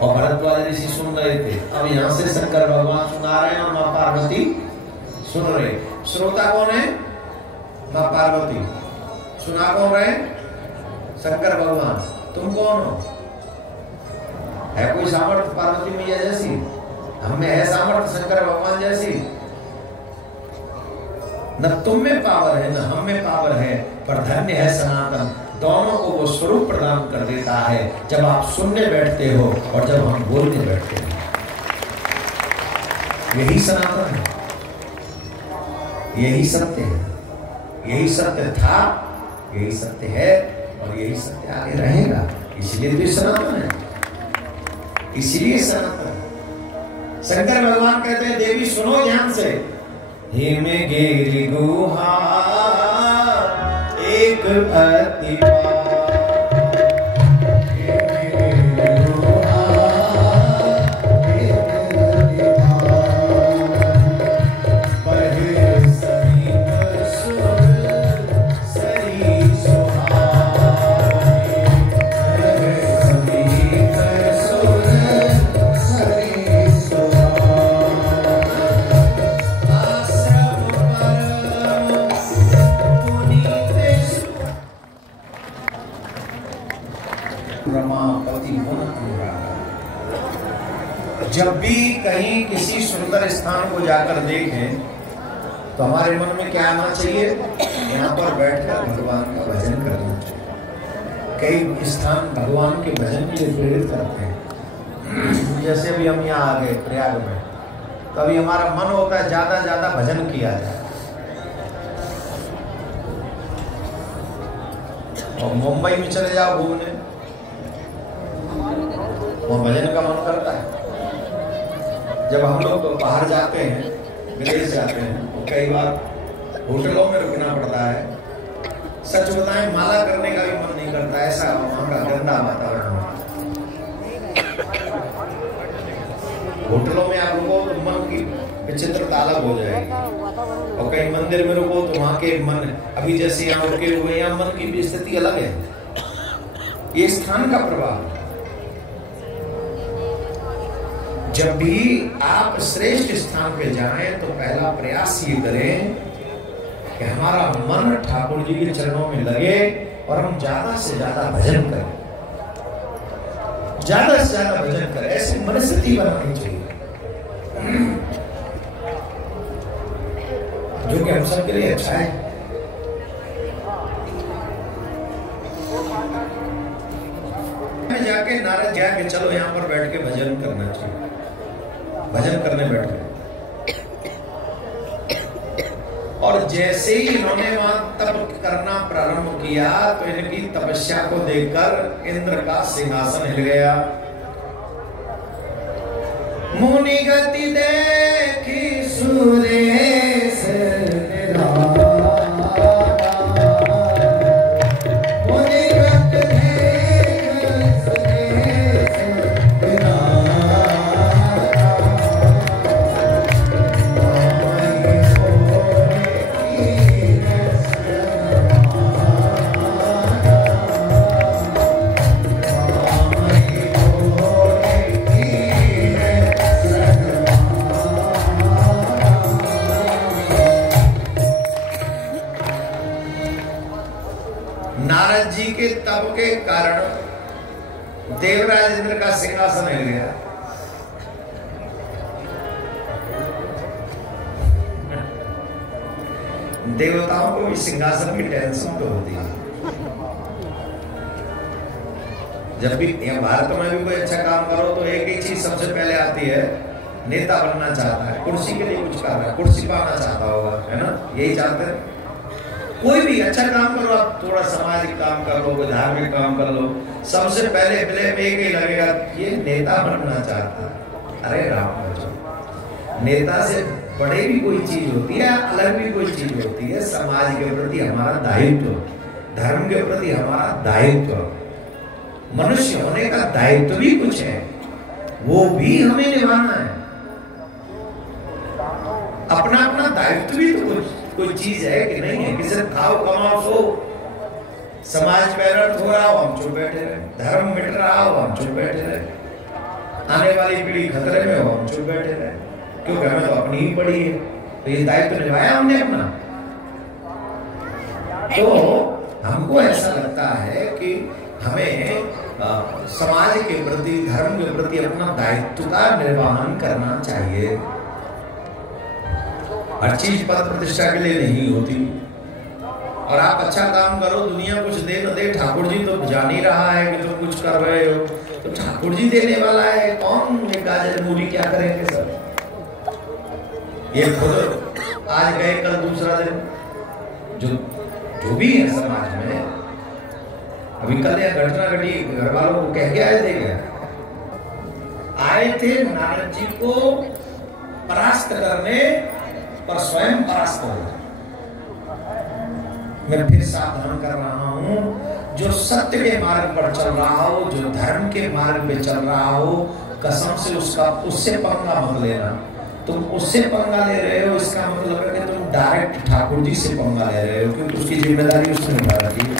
और भरद्वाज ऋषि सुन रहे थे। अब यहाँ से शंकर भगवान सुना रहे हैं और माँ पार्वती सुन रहे। श्रोता कौन है? माँ पार्वती। सुना कौन रहे? शंकर भगवान। तुम कौन हो? है कोई सामर्थ्य पार्वती मैया जैसी? हमें है सामर्थ्य शंकर भगवान जैसी? न तुम में पावर है न हम में पावर है, पर धन्य है सनातन, दोनों को वो स्वरूप प्रदान कर देता है जब आप सुनने बैठते हो और जब हम बोलने बैठते हैं। यही सनातन है, यही सत्य है, यही सत्य था, यही सत्य है और यही सत्य आगे रहेगा। इसलिए तो सनातन है, इसलिए सनातन। शंकर भगवान कहते हैं देवी सुनो ध्यान से, हिम गिरि गुहा एक अति जब भी कहीं किसी सुंदर स्थान को जाकर देखें तो हमारे मन में क्या आना चाहिए? यहाँ पर बैठकर भगवान का भजन करना चाहिए। कई स्थान भगवान के भजन के लिए प्रेरित करते हैं। जैसे अभी हम यहाँ आ गए प्रयाग में, तो अभी हमारा मन होता है ज्यादा ज्यादा भजन किया जाए। और मुंबई में चले जाओ घूमने, वहाँ भजन का मन करता है। जब हम लोग बाहर जाते हैं, विदेश जाते हैं, तो कई बार होटलों में रुकना पड़ता है। सच बताएं माला करने का भी मन नहीं करता, ऐसा वहाँ का गंदा वातावरण है। होटलों में आप रुको तो मन की विचित्रता अलग हो जाएगी, और कहीं मंदिर में रुको तो वहाँ के मन, अभी जैसे यहाँ रुके हुए यहाँ मन की भी स्थिति अलग है। ये स्थान का प्रभाव। जब भी आप श्रेष्ठ स्थान पे जाएं तो पहला प्रयास ये करें कि हमारा मन ठाकुर जी के चरणों में लगे और हम ज्यादा से ज्यादा भजन करें, ज्यादा से ज्यादा भजन करें। ऐसी मनस्थिति बनानी चाहिए जो कि हम सबके लिए अच्छा है। जाके नारद जाके चलो यहाँ पर बैठ के भजन करना चाहिए। भजन करने बैठ गए और जैसे ही इन्होंने वहां तप करना प्रारंभ किया तो इनकी तपस्या को देखकर इंद्र का सिंहासन हिल गया। मुनि गति देखी सुरेश तप के कारण देवराज इंद्र का सिंहासन हिल गया। देवताओं को भी सिंहासन की टेंशन तो होती है। जब भी यहाँ भारत में भी कोई अच्छा काम करो तो एक ही चीज सबसे पहले आती है, नेता बनना चाहता है, कुर्सी के लिए कुछ कर रहा है, कुर्सी पाना चाहता होगा, है ना? यही चाहते हैं। कोई भी अच्छा काम करो, आप थोड़ा सामाजिक काम कर लो, कोई धार्मिक काम कर लो, सबसे पहले प्ले में एक ही लगेगा ये नेता बनना चाहता है। अरे राम बच्चों, नेता से बड़े भी कोई चीज होती है, अलग भी कोई चीज होती है। समाज के प्रति हमारा दायित्व, धर्म के प्रति हमारा दायित्व, मनुष्य होने का दायित्व भी कुछ है, वो भी हमें निभाना है। अपना अपना दायित्व भी तो कुछ कोई चीज है कि नहीं है? किसी खाओ कमाओ सो, समाज में अनर्थ हो रहा हो हम चुप बैठे रहे, धर्म मिट रहा हो हम चुप बैठे रहे, आने वाली पीढ़ी खतरे में हो, हम चुप बैठे रहे, क्योंकि हमें तो अपनी ही पड़ी है, तो ये दायित्व तो निभाया हमने अपना। तो हमको ऐसा लगता है कि हमें समाज के प्रति, धर्म के प्रति अपना दायित्व का निर्वहन करना चाहिए। हर चीज पद प्रतिष्ठा के लिए नहीं होती, और आप अच्छा काम करो, दुनिया कुछ दे न दे, ठाकुर जी तो जान ही रहा है कि तुम कुछ कर रहे हो, तो ठाकुर जी देने वाला है, कौन ये गाजर मूली क्या करेंगे सब। ये खुद आज गए कल दूसरा दिन, जो भी है समाज में। अभी कल यह घटना घटी, घर वालों को कह के आए थे क्या, आए थे नारद जी को परास्त करने, पर स्वयं परास्त हो। मैं फिर सावधान कर रहा हूं, जो सत्य के मार्ग पर चल रहा हो, जो धर्म के मार्ग पे चल रहा हो, कसम से उससे पंगा मत लेना। तुम उससे पंगा ले रहे हो, इसका मतलब है कि तुम डायरेक्ट ठाकुर जी से पंगा ले रहे हो, क्योंकि उसकी जिम्मेदारी उसने निभा रही है।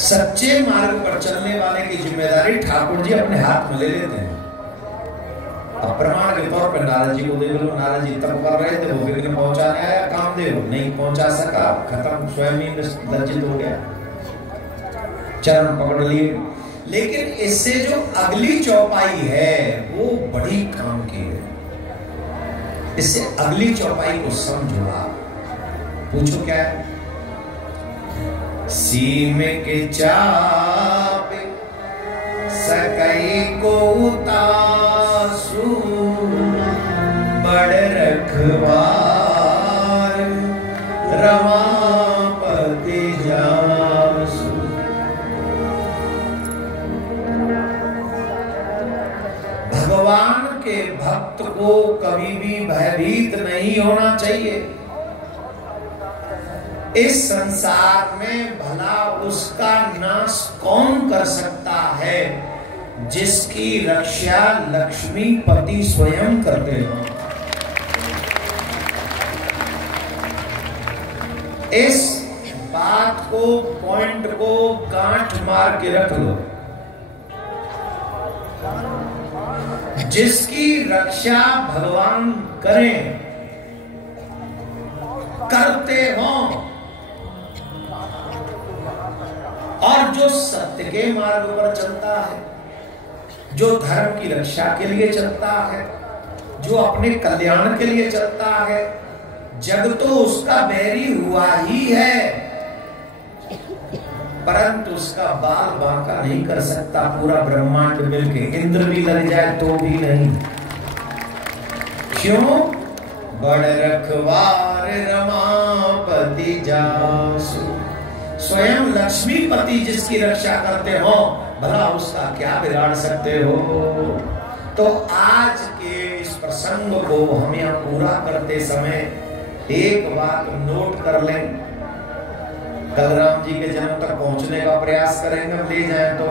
सच्चे मार्ग पर चलने वाले की जिम्मेदारी ठाकुर जी अपने हाथ में ले लेते हैं। अब प्रमाण के तौर पर नारद जी को देख लो, नारद जी तब कर रहे थे, वो विघ्न पहुंचाने आया, कामदेव नहीं पहुंचा सका, खत्म, स्वयं ही लज्जित हो गया, चरण पकड़ लिए। लेकिन इससे जो अगली चौपाई है वो बड़ी काम की है। इससे अगली चौपाई को समझो आप। पूछो क्या है? सीम के चाप सकई को उतासु, बड़ रखवार रमापति जासु। भगवान के भक्त को कभी भी भयभीत नहीं होना चाहिए। इस संसार में भला उसका नाश कौन कर सकता है जिसकी रक्षा लक्ष्मीपति स्वयं करते हो। इस बात को, पॉइंट को गांठ मार के रख लो। जिसकी रक्षा भगवान करें, करते हो, और जो सत्य के मार्ग पर चलता है, जो धर्म की रक्षा के लिए चलता है, जो अपने कल्याण के लिए चलता है, जग तो उसका बैरी हुआ ही है, परंतु उसका बाल बांका नहीं कर सकता पूरा ब्रह्मांड मिलके। इंद्र भी लग जाए तो भी नहीं। क्यों? बड़ रखवार रमापति जासु। स्वयं लक्ष्मीपति जिसकी रक्षा करते हो, भला उसका क्या बिगाड़ सकते हो। तो आज के इस प्रसंग को हम यहाँ पूरा करते समय एक बात नोट कर लें। कल राम जी के जन्म तक पहुंचने का प्रयास करेंगे, हम ले जाएं तो,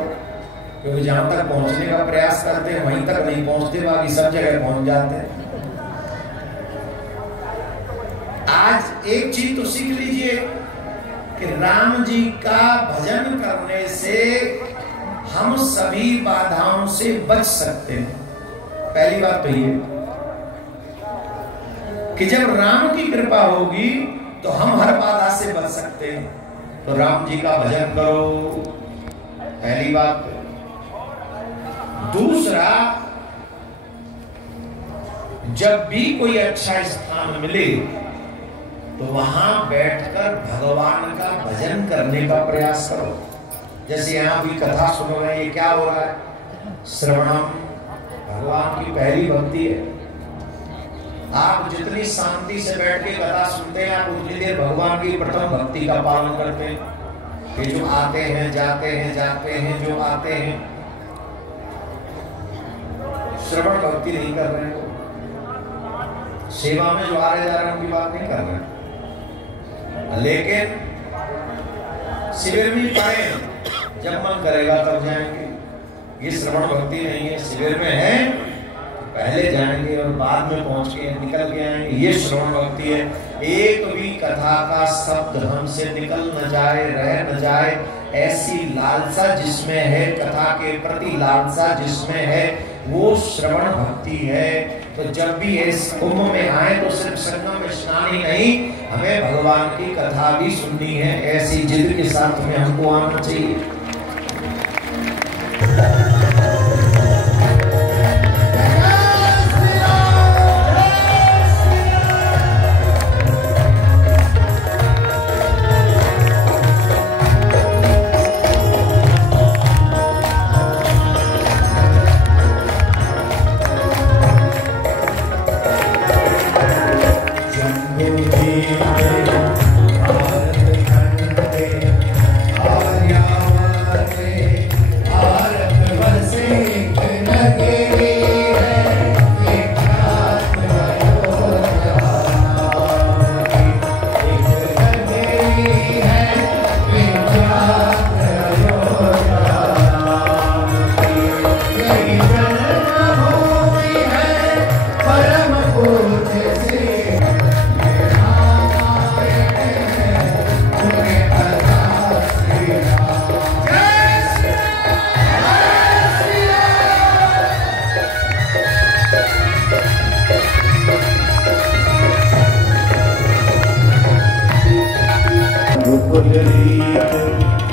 क्योंकि जहां तक पहुंचने का प्रयास करते हैं वहीं तक नहीं पहुंचते, बाकी सब जगह पहुंच जाते हैं। आज एक चीज तो सीख लीजिए कि राम जी का भजन करने से हम सभी बाधाओं से बच सकते हैं। पहली बात तो ये कि जब राम की कृपा होगी तो हम हर बाधा से बच सकते हैं। तो राम जी का भजन करो, पहली बात। दूसरा, जब भी कोई अच्छा स्थान मिले तो वहां बैठकर भगवान का भजन करने का प्रयास करो। जैसे यहां भी कथा सुन रहे हैं, ये क्या हो रहा है? श्रवणम, भगवान की पहली भक्ति है। आप जितनी शांति से बैठ के कथा सुनते हैं, आप उतनी देर भगवान की प्रथम भक्ति का पालन करते हैं। ये जो आते हैं जाते हैं, जाते हैं जो आते हैं, श्रवण भक्ति नहीं कर रहे हैं। सेवा में जो आ रहे जा रहे हैं उनकी बात नहीं कर रहे, लेकिन शिविर में पड़े, जब मन करेगा तब जाएंगे। ये श्रवण भक्ति नहीं है। शिविर में है पहले जाएंगे और बाद में पहुंच के निकल के आएंगे, ये श्रवण भक्ति है। एक भी कथा का शब्द हमसे निकल न जाए, रह न जाए, ऐसी लालसा जिसमें है, कथा के प्रति लालसा जिसमें है, वो श्रवण भक्ति है। तो जब भी इस कुंभ में आए तो सिर्फ संगम में स्नान ही नहीं, हमें भगवान की कथा भी सुननी है। ऐसी जिद के साथ में हमको आना चाहिए।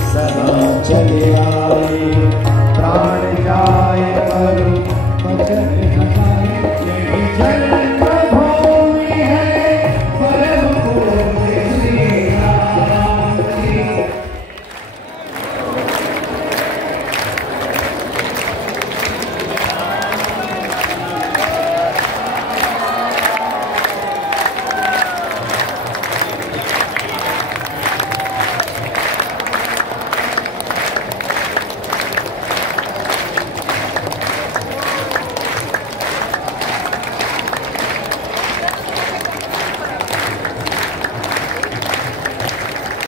सदा चले आए, प्राण जाए पर